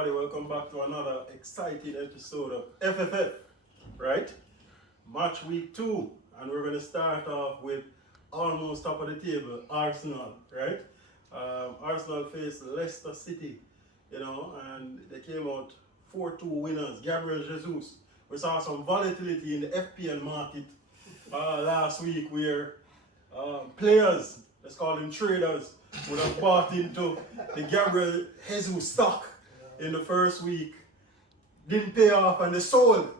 everybody, welcome back to another exciting episode of FFF, right? Match week 2, and we're going to start off with almost top of the table, Arsenal, right? Arsenal faced Leicester City, and they came out 4-2 winners. Gabriel Jesus. We saw some volatility in the FPL market last week where players, let's call them traders, would have bought into the Gabriel Jesus stock in the first week, didn't pay off, and they sold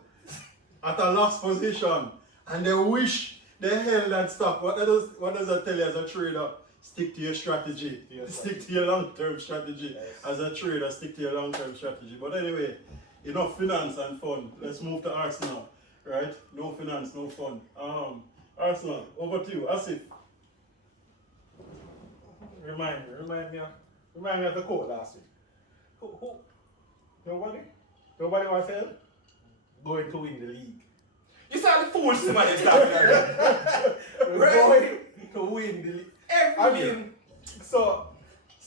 at a loss position, and they wish they held that stock. What does that tell you as a trader? Stick to your strategy. Yes, stick to your long-term strategy. Yes. As a trader, stick to your long-term strategy. But anyway, enough finance and fun. Let's move to Arsenal, right? No finance, no fun. Arsenal, over to you, Asif. Remind me of the quote last week. Who? Nobody wants to help? Going to win the league. You saw the foolish man in that. Going to win the league. Every year.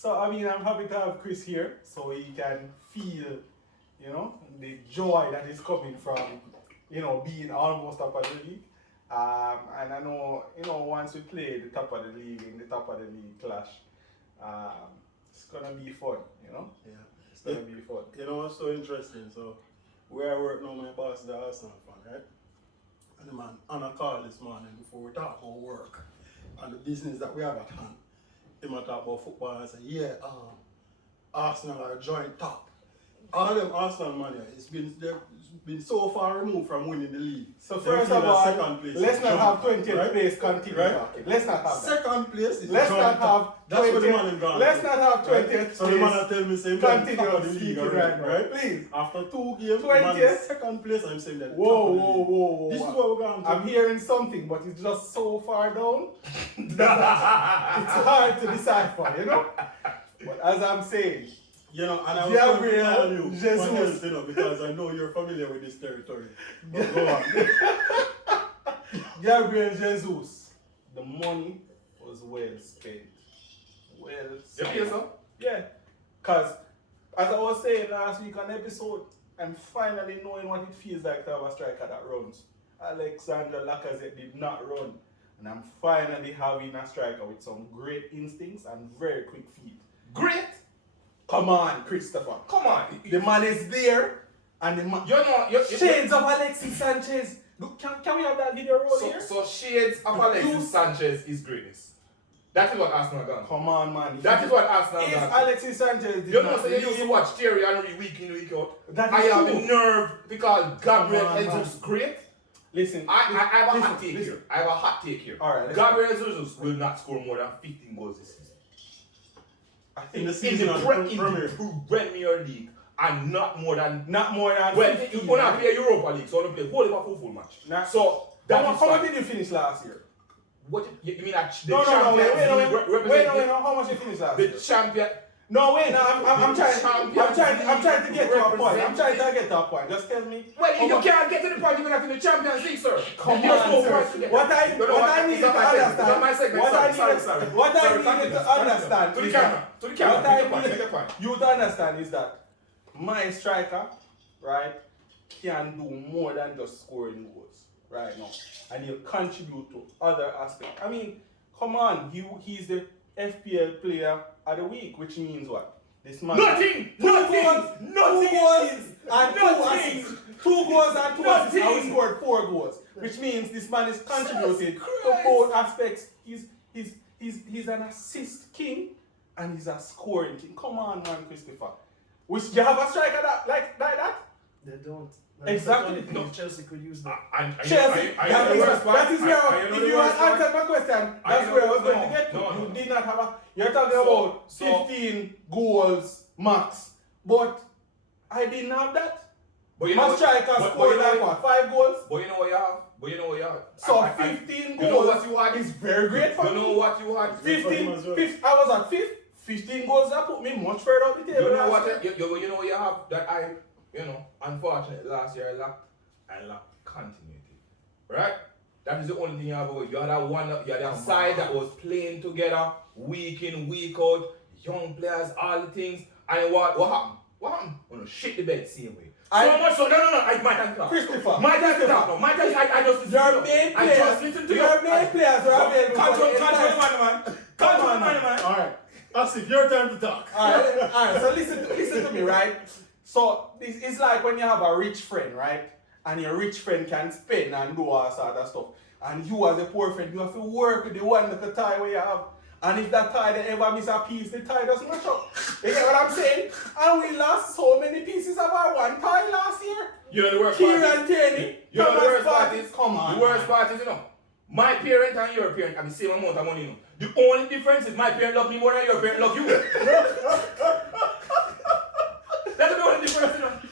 I'm happy to have Chris here so he can feel, the joy that is coming from, being almost top of the league. And I know, once we play the top of the league in the top of the league clash, it's gonna be fun, Yeah, it's gonna be fun. What's so interesting? So, where I work now, my boss is the Arsenal fan, right? And the man on a call this morning before we talk about work and the business that we have at hand. He might talk about football and say, Arsenal are joint top. All them Arsenal money, they've been so far removed from winning the league. So first of all, let's not have 20th place continue right? talking. Let's not have that. Second place is let's not have that's 20th, what the man in gone. Let's not have 20th place. So the man tell me same continue top of the league speaking already, right? Please. After 2 games, 20th? man is second place, I'm saying that. Whoa. This is what we're going to I'm hearing something, but it's just so far down. It's hard to decipher, But as I'm saying, and I was Gabriel going to tell you Jesus. what else, because I know you're familiar with this territory. But go on. Gabriel Jesus, the money was well spent. Well spent. You feel so? Yeah. Because, as I was saying last week on episode, I'm finally knowing what it feels like to have a striker that runs. Alexander Lacazette did not run. And I'm finally having a striker with some great instincts and very quick feet. Great. Come on, Christopher. Come on. The man is there, and the man. You're Shades of Alexis Sanchez. Look, can we have that video roll here? So shades of Alexis Sanchez is greatness. That is what Arsenal done. Come on, man. That is what Arsenal if done. Alexis Sanchez did You not know, so you used to watch Thierry Henry week in, week out. That I is have true. the nerve because Gabriel Come on, Jesus great. Listen, I have a hot take listen. here. I have a hot take here. All right, Gabriel Jesus will not score more than 15 goals this season. I In think the In season the of Premier. Premier League and not more than well, 15. you wanna play Europa League, so you wanna play whole Liverpool match. Nah. So that is how much fine. did you finish last year? What you mean that the No, Champions League wait, how much did you finish last the year? champion? No, wait, no, I'm trying to get to a point. Represent- I'm trying to get to a point. Just tell me. Well, you can't get to the point you're not in the Champions League, sir. Come There's on, no sir. point to get. What I need to understand. My segment. What I Sorry. need to understand To the is camera. that To the camera. what I Take the need point. you to understand is that my striker, right, can do more than just scoring goals right now, and he'll contribute to other aspects. I mean, come on, he's the FPL player of the week, which means what? This man. Nothing. Two goals and 2 assists. 2 goals and 2 assists. And we scored 4 goals, which means this man is contributing to both aspects. He's an assist king and he's a scoring king. Come on, man, Christopher. Which do you have a striker like that? They don't. Exactly. No, Chelsea could use them. Chelsea, that is where, if you had answered my question, that's where I was going to get to. You did not have a, you're talking about 15 goals max, but I didn't have that. My striker scored like what, 5 goals? But you know what you have? So 15 you know goals what you had? is very great for You me. know what you had? 15, I was at 5th. 15 goals that put me much further up the table. You know what you have that I, unfortunately last year I lacked continuity. Right? That is the only thing you have. You had a side that was playing together week in, week out, young players, all the things. And what happened? What happened? Oh no, shit the bed same way. I- So much so, no, I might have to talk. Christopher. My time to talk now. My time, I just listen Your to main you. I just players, listen to you. your main players are available. Control for the man. Control the man. Alright. Asif, your time to talk. Alright, so listen to me, right? So this is like when you have a rich friend, right? And your rich friend can spend and do all sort of stuff. And you as a poor friend, you have to work with the one little tie where you have. And if that tie they ever miss a piece, the tie doesn't match up. You get what I'm saying? And we lost so many pieces of our one tie last year. You know the worst part Kieran is? Tierney, You know the Thomas worst part Partey, is? come on. The worst part is, my parent and your parent have the same amount of money, The only difference is my parent love me more than your parent love you. That's the only difference,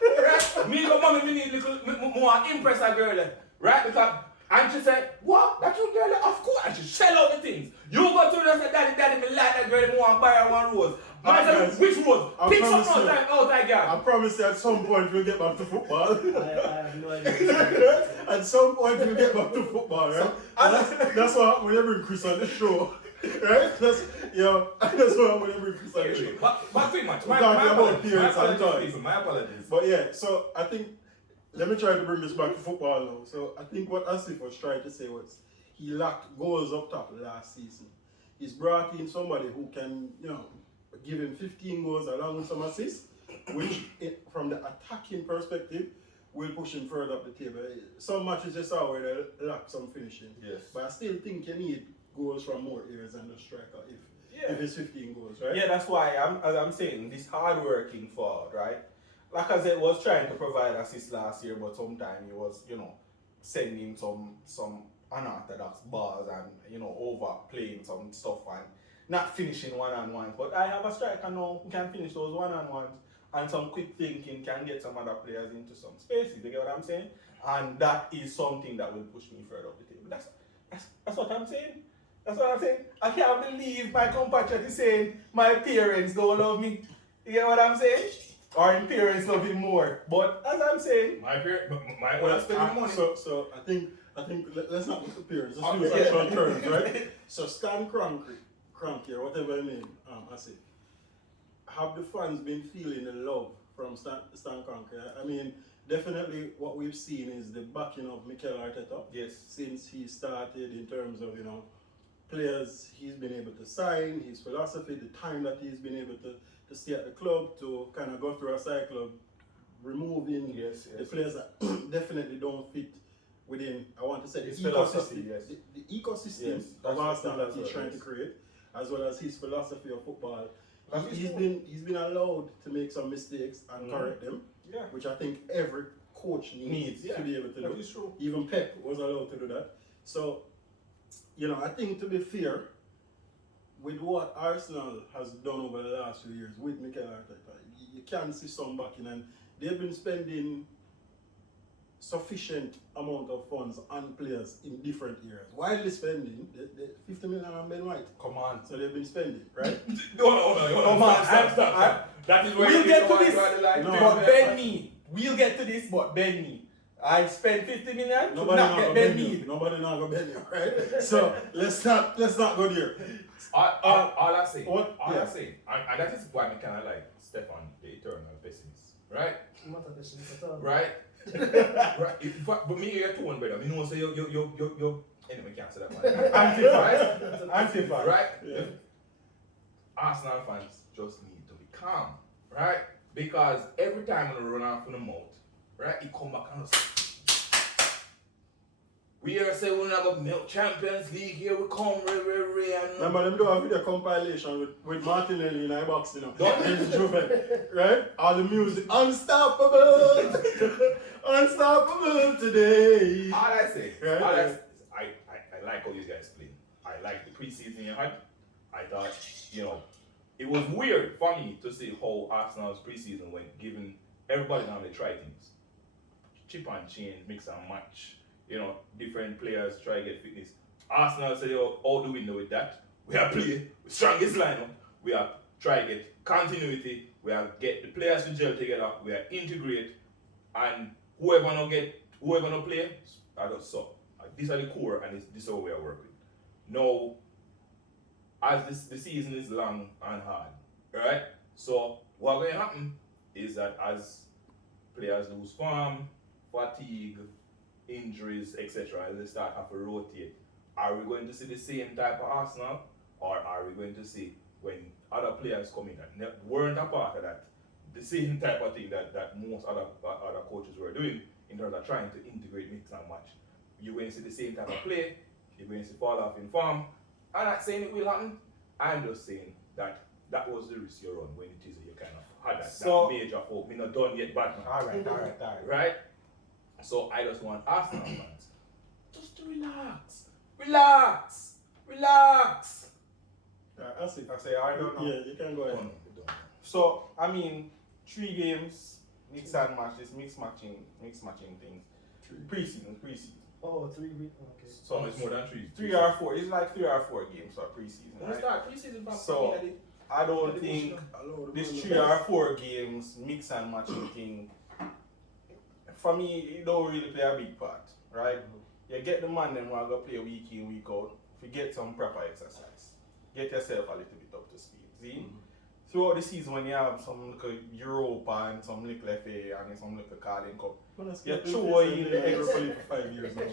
Right? Me and mommy, we need little more impress a girl, right? Because, and she said, what? That you girl? Of course. And she shell out the things. You go to her and say, daddy, me like that girl, me want to buy her one rose. Man said, which rose? Pick something out that girl. I promise you at some point we'll get back to football. I have no idea. At some point we'll get back to football, right? That's what happens when you bring Chris on the show. Right? That's what happens when you bring Chris on the show. But too much. We're talking about parents and toys. My apologies. But yeah, so I think, let me try to bring this back to football now. So I think what Asif was trying to say was he lacked goals up top last season. He's brought in somebody who can, give him 15 goals along with some assists, which from the attacking perspective will push him further up the table. Some matches you saw where they lack some finishing. Yes. But I still think you need goals from more areas than the striker if it's 15 goals, right? Yeah, that's why I'm saying this hard-working forward, right? Like I said, was trying to provide assists last year, but sometimes he was, sending some unorthodox balls and overplaying some stuff and not finishing one-on-ones. But I have a striker now who can finish those one-on-ones, and some quick thinking can get some other players into some spaces. You get what I'm saying? And that is something that will push me further up the table. That's what I'm saying. That's what I'm saying. I can't believe my compatriot is saying my parents don't love me. You get what I'm saying? Or in parents love him more. But as I'm saying, My parent, my Well, spending money. So I think let's not look at parents. Let's use actual terms, right? So Stan Kroenke or whatever I mean, I say. Have the fans been feeling the love from Stan Kroenke? I mean, definitely what we've seen is the backing of Mikel Arteta. yes. Since he started in terms of players he's been able to sign, his philosophy, the time that he's been able to stay at the club, to kind of go through a cycle of removing the players that definitely don't fit within, I want to say, the His ecosystem, philosophy, yes. the ecosystem Yes, of Arsenal that that's he's what trying it to is. create, as well as his philosophy of football. That is He's true. been allowed to make some mistakes and correct them, Yeah. which I think every coach needs to be able to That do. is true. Even Pep was allowed to do that. So, I think to be fair, with what Arsenal has done over the last few years with Mikel Arteta, you can see some backing, and they've been spending sufficient amount of funds on players in different areas. While they're spending, the 50 million on Ben White. Come on. So they've been spending, right? No. Come on, Stop. That is where We'll you get to draw this, the line. No. but bend me. We'll get to this, but bend me. I spent 50 million to Nobody not not get gonna bend bend me. you. Nobody not gonna bend you, right? So let's not go there. All I say, What? all Yeah. I say, and that is why I kind of like Stefan, the eternal pessimist, right? I'm not a pessimist at all. Right? Right. But me, you're 200, brother. Me know say you. Anyway, can't say that one. Antifa. Antifa. Right? Yeah. Arsenal fans just need to be calm, right? Because every time when we run off from the mouth, right, he come back and say, we here say we're not gonna milk Champions League, here we come, and Remember, them do a video compilation with Martinelli in our box, Don't- and Juve, right? All the music, unstoppable, unstoppable today. all I say, Right, all I right. say is I like how you guys played. I like the preseason you had. I thought, it was weird for me to see how Arsenal's preseason went, given everybody normally try things. Chip and change, mix and match, different players try to get fitness. Arsenal say, all the window with that. We are playing with strongest lineup. We are try to get continuity. We are get the players to gel together. We are integrate, and whoever no play, I don't so. These are the core, and this is how we are working. Now, as the season is long and hard, right? So what going to happen is that as players lose form, fatigue, injuries, etc., as they start have to rotate, are we going to see the same type of Arsenal, or are we going to see when other players come in that weren't a part of that, the same type of thing that most other coaches were doing in terms of trying to integrate mix and match? You're going to see the same type of play, you're going to see fall off in form. I'm not saying it will happen, I'm just saying that that was the risk you run when it is you kind of had that major hope. We're not done yet, Batman. Alright. Right? So I just want Arsenal fans just to relax. I see. I say I don't know. Yeah, you can go ahead. So I mean, 3 games, mix and match, this mix matching things. Preseason. Oh, 3 weeks. Okay. So it's more than 3. 3 or 4. It's like 3 or 4 games for preseason. When we Right? start preseason back, So I don't think this 3 or 4 games mix and matching thing. For me, it don't really play a big part, right? You get the man them who are gonna play week in, week out. If you get some proper exercise, get yourself a little bit up to speed. See? Throughout the season, when you have some little Europa and some little FA and some little Carling Cup, you throw in the Europa for 5 years now. you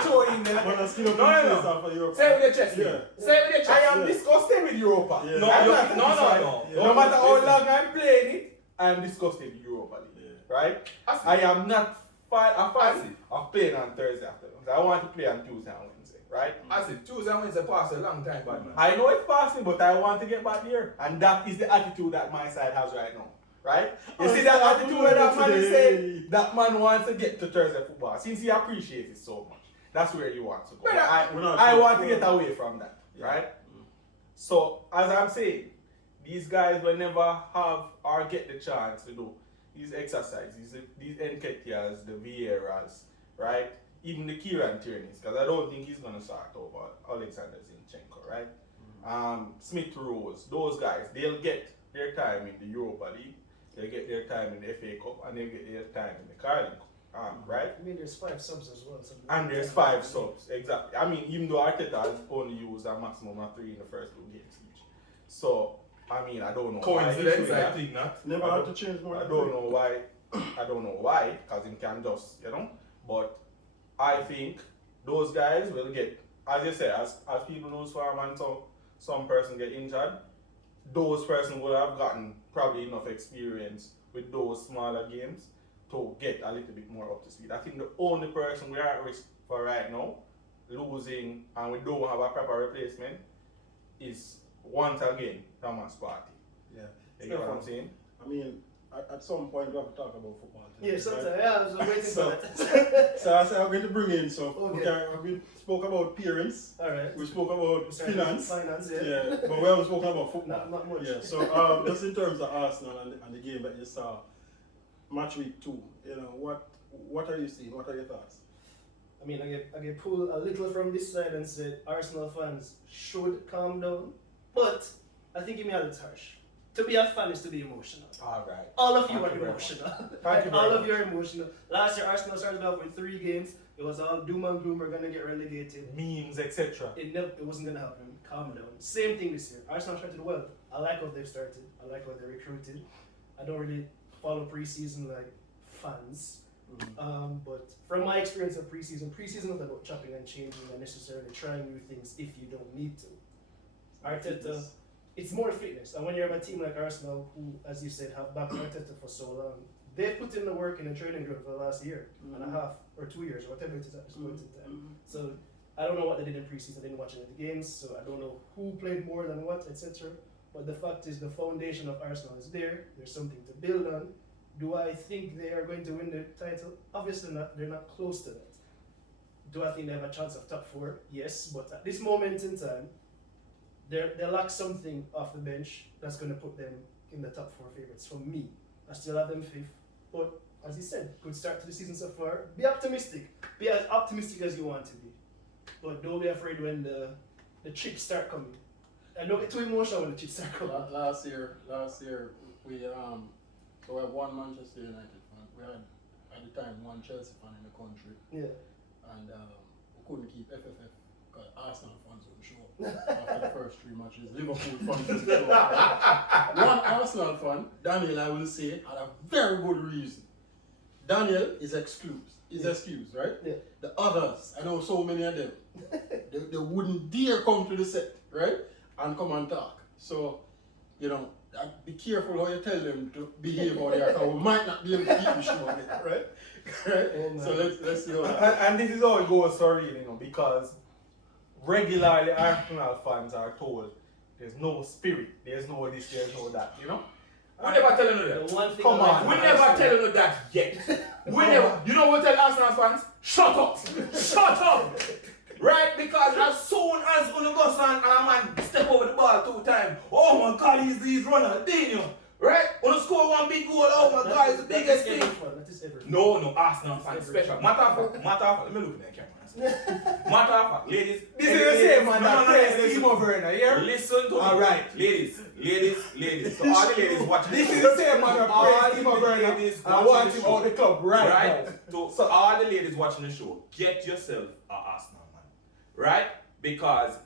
throw in the. When I still No. Say it with your chest. Yeah. Say it with your chest. I am disgusted with Europa. Yeah. No, I'm you- not no. satisfied. Yeah. No matter how long I'm playing it, I'm disgusted with Europa League. Yeah. Right? I I am not a fan of playing on Thursday afternoons. I want to play on Tuesday and Wednesday, right? said Tuesday and Wednesday passed a long time, Batman. I know it's passing, but I want to get back there. And that is the attitude that my side has right now. Right? You see that attitude where that man is saying that man wants to get to Thursday football since he appreciates it so much. That's where he wants to go. But I want to get away from that. Right? So as I'm saying, these guys will never have or get the chance to do these exercises, these Nketiahs, the Vieiras, right? Even the Kieran Tierney's, because I don't think he's gonna start over Alexander Zinchenko, right? Smith Rose, those guys, they'll get their time in the Europa League, they'll get their time in the FA Cup, and they'll get their time in the Carling Cup, right? I mean, there's 5 subs as well. So And there's 5 subs, exactly. I mean, even though Arteta has only used a maximum of 3 in the first 2 games each. So, I mean, I don't know Coincidence, why. I think not. Never had to change more. I don't know why. I don't know why, because he can just, But I think those guys will get, as you say, as people lose form and some person get injured, those person will have gotten probably enough experience with those smaller games to get a little bit more up to speed. I think the only person we are at risk for right now, losing and we don't have a proper replacement, is once again Thomas Partey. Yeah. You get what I'm saying? I mean, at some point we have to talk about football. Yeah, sometimes. Yeah, I was waiting So- for that. So I said I'm going to bring in. So Okay. we spoke about parents. Alright. We spoke about finance. Finance, yeah. Yeah, but we haven't spoken about football. Not much. Yeah, so just in terms of Arsenal and the game that you saw, match week 2, what are you seeing? What are your thoughts? I mean, I get pulled a little from this side and said Arsenal fans should calm down, but I think you may have it harsh. To be a fan is to be emotional. Alright. All of you Thank are you very emotional. Thank you very All of much. you are emotional. Last year, Arsenal started off with 3 games. It was all doom and gloom. We're gonna get relegated. Memes, etc. It wasn't gonna happen. Calm down. Same thing this year. Arsenal started well. I like how they've started. I like how they recruited. I don't really follow preseason like fans. But from my experience of preseason is not about chopping and changing and necessarily trying new things if you don't need to. Arteta, it's more fitness. And when you're on a team like Arsenal, who, as you said, have backed Arteta for so long, they've put in the work in the training ground for the last year and a half or 2 years, or whatever it is at this point in time. So I don't know what they did in preseason. I didn't watch any of the games, so I don't know who played more than what, etc. But the fact is, the foundation of Arsenal is there. There's something to build on. Do I think they are going to win the title? Obviously not. They're not close to that. Do I think they have a chance of top 4? Yes, but at this moment in time, they lack something off the bench that's going to put them in the top 4 favorites. For me, I still have them 5th. But as you said, good start to the season so far. Be optimistic. Be as optimistic as you want to be. But don't be afraid when the chips start coming. And don't get too emotional when the chips start coming. Last year, we have one Manchester United fan. We had at the time one Chelsea fan in the country, Yeah. and we couldn't keep FFF because Arsenal fans will show up after the first 3 matches. Liverpool fans will show up. One Arsenal fan, Daniel, I will say, had a very good reason. Daniel is excused, right? Yeah. The others, I know so many of them, they wouldn't dare come to the set, right? And come and talk. So, you know, be careful how you tell them to behave out there, because we might not be able to keep the show on it, right? Right? Oh, So let's see how that And this is how it goes for real, you know, because regularly Arsenal fans are told there's no spirit, there's no this, there's no that, you know? We never telling you that. The one thing Come I like on. We about never Arsenal- telling you that yet. We never. You know what we tell Arsenal fans? Shut up! Shut up! Right? Because as soon as Unugos and a man step over the ball 2 times, oh my God, he's Ronaldinho. Right? When you score 1 big goal, oh my God, it's the That biggest is thing. every- That is every. No, Arsenal fans special. Matter of fact, let me look at that camera. Matter of fact, ladies. This is the same man that praised listen. Timo Werner, yeah? Listen to me. All right. Ladies. So all the ladies watching This is the same man that all praised the Timo Werner ladies and I watching want the him show. out the club right now. So all the ladies watching the show, get yourself a Arsenal man. Right? Because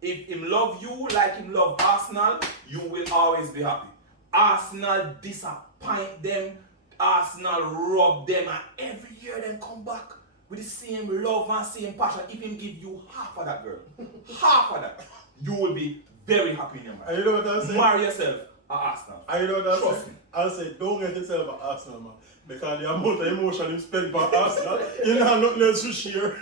if him love you like him love Arsenal, you will always be happy. Arsenal disappoint them, Arsenal rob them, and every year they come back with the same love and same passion. If him give you half of that, girl, half of that, you will be very happy in your mind. And you know what I'm saying? Marry yourself a Arsenal. And you know what I'm Trust saying? me. I'll say, don't get yourself an Arsenal, man. Because the amount of emotion you spend by Arsenal, you don't have nothing else to share.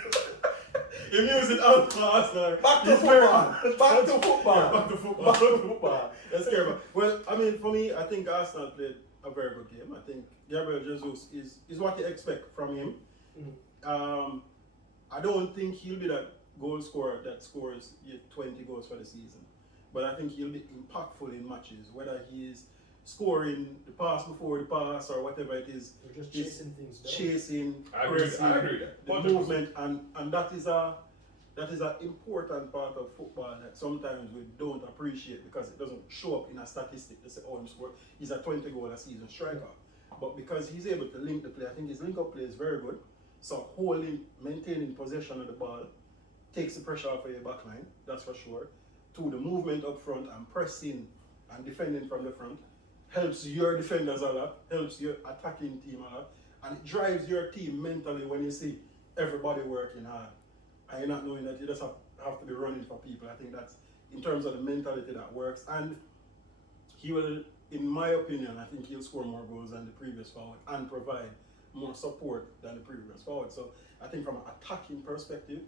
If you use it out for Arsenal, Back to it's football. very- Back to football. Yeah, back to football. Back to football. That's scary. Well, I mean, for me, I think Arsenal played a very good game. I think Gabriel Jesus is what you expect from him. I don't think he'll be that goal scorer that scores 20 goals for the season. But I think he'll be impactful in matches, whether he is scoring the pass before the pass or whatever it is. They're just He's chasing things down. chasing, I agree with that. the 100%. movement, and that is an important part of football that sometimes we don't appreciate because it doesn't show up in a statistic to say, oh, he's a 20 goal a season striker. But because he's able to link the play, I think his link up play is very good. So maintaining possession of the ball takes the pressure off of your back line, that's for sure. To the movement up front and pressing and defending from the front helps your defenders a lot, helps your attacking team a lot, and it drives your team mentally when you see everybody working hard and you're not knowing that you just have to be running for people. I think that's in terms of the mentality that works, and he will, in my opinion, I think he'll score more goals than the previous forward and provide more support than the previous forward. So I think from an attacking perspective,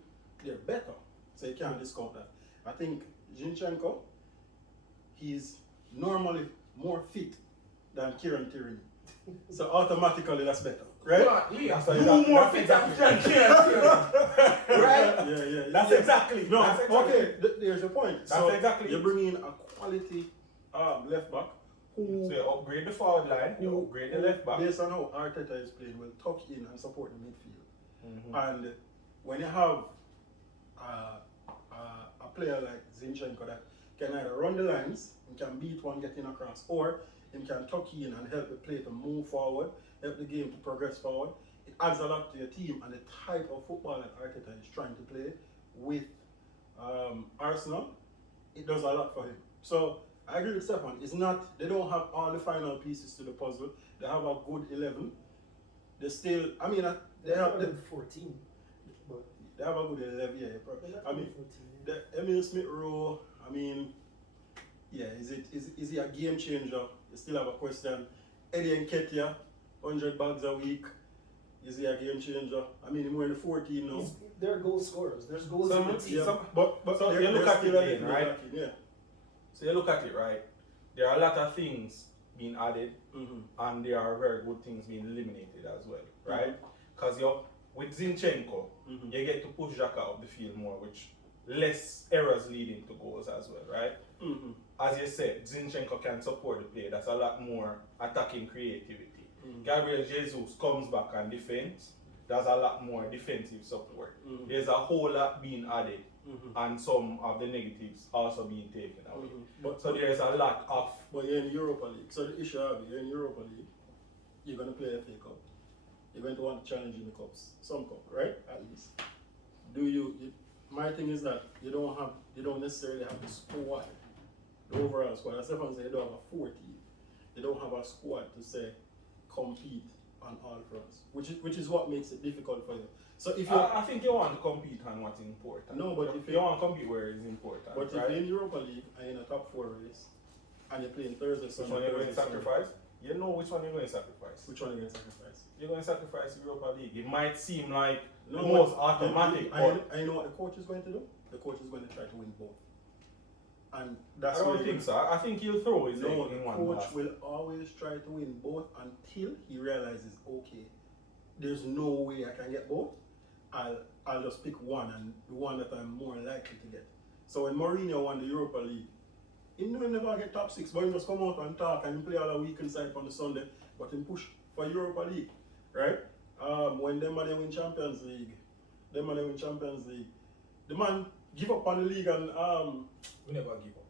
they're better. So you can't discount that. I think Zinchenko, he's normally more fit than Kieran Tierney. So automatically that's better, right? Leah, So you that's more fit than exactly- right? Yeah. That's exactly. No, that's exactly. okay, there's a point. That's exactly You it. bring in a quality left back who, So you upgrade the forward line, you upgrade the left back. based on how Arteta is playing, will tuck in and support the midfield. Mhm. And when you have a player like Zinchenko that can either run the lines, and can beat one getting across, or he can tuck in and help the play to move forward, help the game to progress forward, it adds a lot to your team and the type of football that Arteta is trying to play with Arsenal. It does a lot for him. So I agree with Stefan. It's not, they don't have all the final pieces to the puzzle. They have a good 11. They still, I mean, they have 14. But they have a good 11. Yeah, I mean, 14. the Emil Smith Rowe. I mean, yeah, is he a game changer? You still have a question. Eddie Nketiah, 100 bags a week. Is he a game changer? I mean, he's wearing 14 now. They're goal scorers. There's goals in the team. Yeah, but So they're- you look they're at still it a then, little right? lacking, yeah. So you look at it, right? There are a lot of things being added, and there are very good things being eliminated as well, right? Because with Zinchenko, you get to push Xhaka up the field more, which less errors leading to goals as well, right? As you said, Zinchenko can support the play. That's a lot more attacking creativity. Gabriel Jesus comes back and defends. There's a lot more defensive support. There's a whole lot being added, and some of the negatives also being taken away. So there's a lot of. But you're in Europa League. So the issue of you're in Europa League, you're going to play FA Cup. You're going to want to challenge in the cups, some cup, right? At least. my thing is that you don't necessarily have the squad, the overall squad. As Stefan said, you don't have a 4 team. You don't have a squad to say compete on all fronts, which is what makes it difficult for you. So if you, I think you want to compete on what's important. No, but if you want to compete where it's important. but right? if you're in Europa League and you're in a top 4 race and you're playing Thursday, Which Sunday, one you're going to Thursday, sacrifice? You know which one you're going to sacrifice. Which one are you going to sacrifice? You're going to sacrifice Europa League. It might seem like No, the most but automatic, I but know what the coach is going to do. The coach is going to try to win both, and I that's don't where think so. I think he'll throw his No, egg the in one coach basket. will always try to win both until he realizes, okay, there's no way I can get both. I'll just pick one, and the one that I'm more likely to get. So when Mourinho won the Europa League, he knew he never get top 6, but he just come out and talk and he play all the weekend side on the Sunday, but he push for Europa League, right? When them man win Champions League, the man give up on the league and We never give up.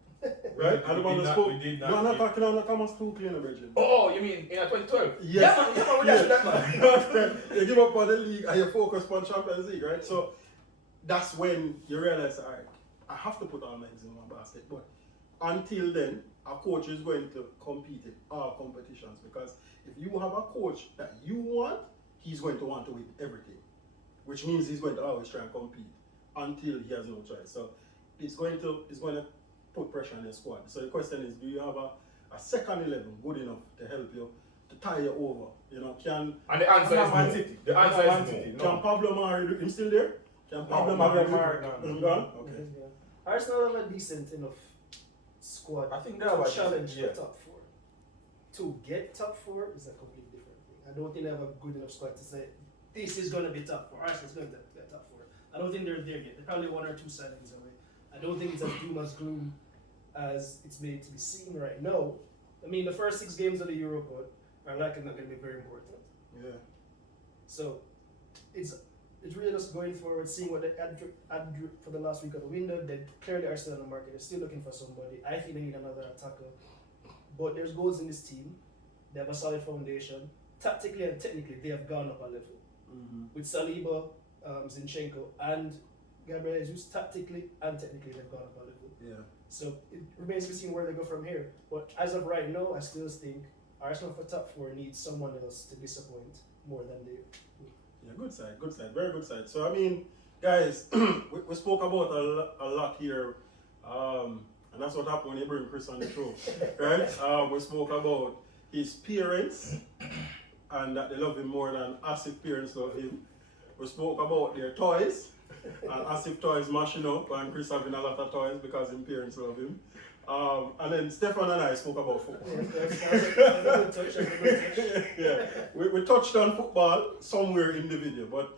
right? And the man just spoke. We did not No, I'm not give- talking on Thomas Tuchel in the Virgin. Oh, you mean in 2012? Yes. Yeah, man, we got that man. You give up on the league and you focus on Champions League, right? So that's when you realize, all right, I have to put all my eggs in one basket. But until then, a coach is going to compete in all competitions, because if you have a coach that you want, he's going to want to win everything, which means he's going to always try and compete until he has no choice. So it's going to put pressure on your squad. So the question is, do you have a second 11 good enough to help you, to tie you over? You know, And the answer is Man no. City. The answer Man is City. no. Can Pablo Mari do him still there? Can Pablo Pablo Mari Mari, do no. him gone? Okay. Yeah. Arsenal have a decent enough squad I think to they have a challenge decent- for top 4. To get top 4 is a completely different thing. I don't think they have a good enough squad to say this is going to be top 4. Arsenal's going to get top 4. I don't think they're there yet. They're probably 1 or 2 signings away. I don't think it's as doom as gloom as it's made to be seen right now. I mean, the first 6 games of the Europa are likely not going to be very important. Yeah. So it's really just going forward, seeing what they add for the last week of the window. They clearly are still on the market. They're still looking for somebody. I think they need another attacker. But there's goals in this team. They have a solid foundation. Tactically and technically, they have gone up a level. With Saliba, Zinchenko, and Gabriel Jesus, tactically and technically, they've gone up a level. Yeah. So it remains to be seen where they go from here. But as of right now, I still think Arsenal for top 4 needs someone else to disappoint more than they. Yeah, good side, very good side. So I mean, guys, we spoke about a lot here, and that's what happened when you bring Chris on the show, right? We spoke about his parents and that they love him more than Asif parents love him. We spoke about their toys, and Asif toys mashing up, and Chris having a lot of toys because his parents love him. And then Stefan and I spoke about football. Yeah, we touched on football somewhere in the video, but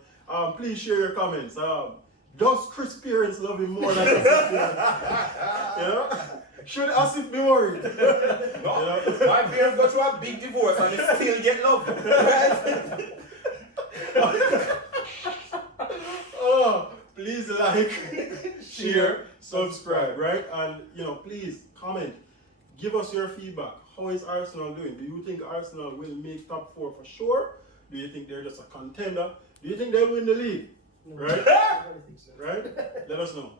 please share your comments. Does Chris' parents love him more than Asif parents? Yeah? Should Asif be worried? No, my parents go through a big divorce and they still get love. Oh, please like, share, subscribe, right? And please comment. Give us your feedback. How is Arsenal doing? Do you think Arsenal will make top 4 for sure? Do you think they're just a contender? Do you think they'll win the league? No, Right? I don't think so. Right? Let us know.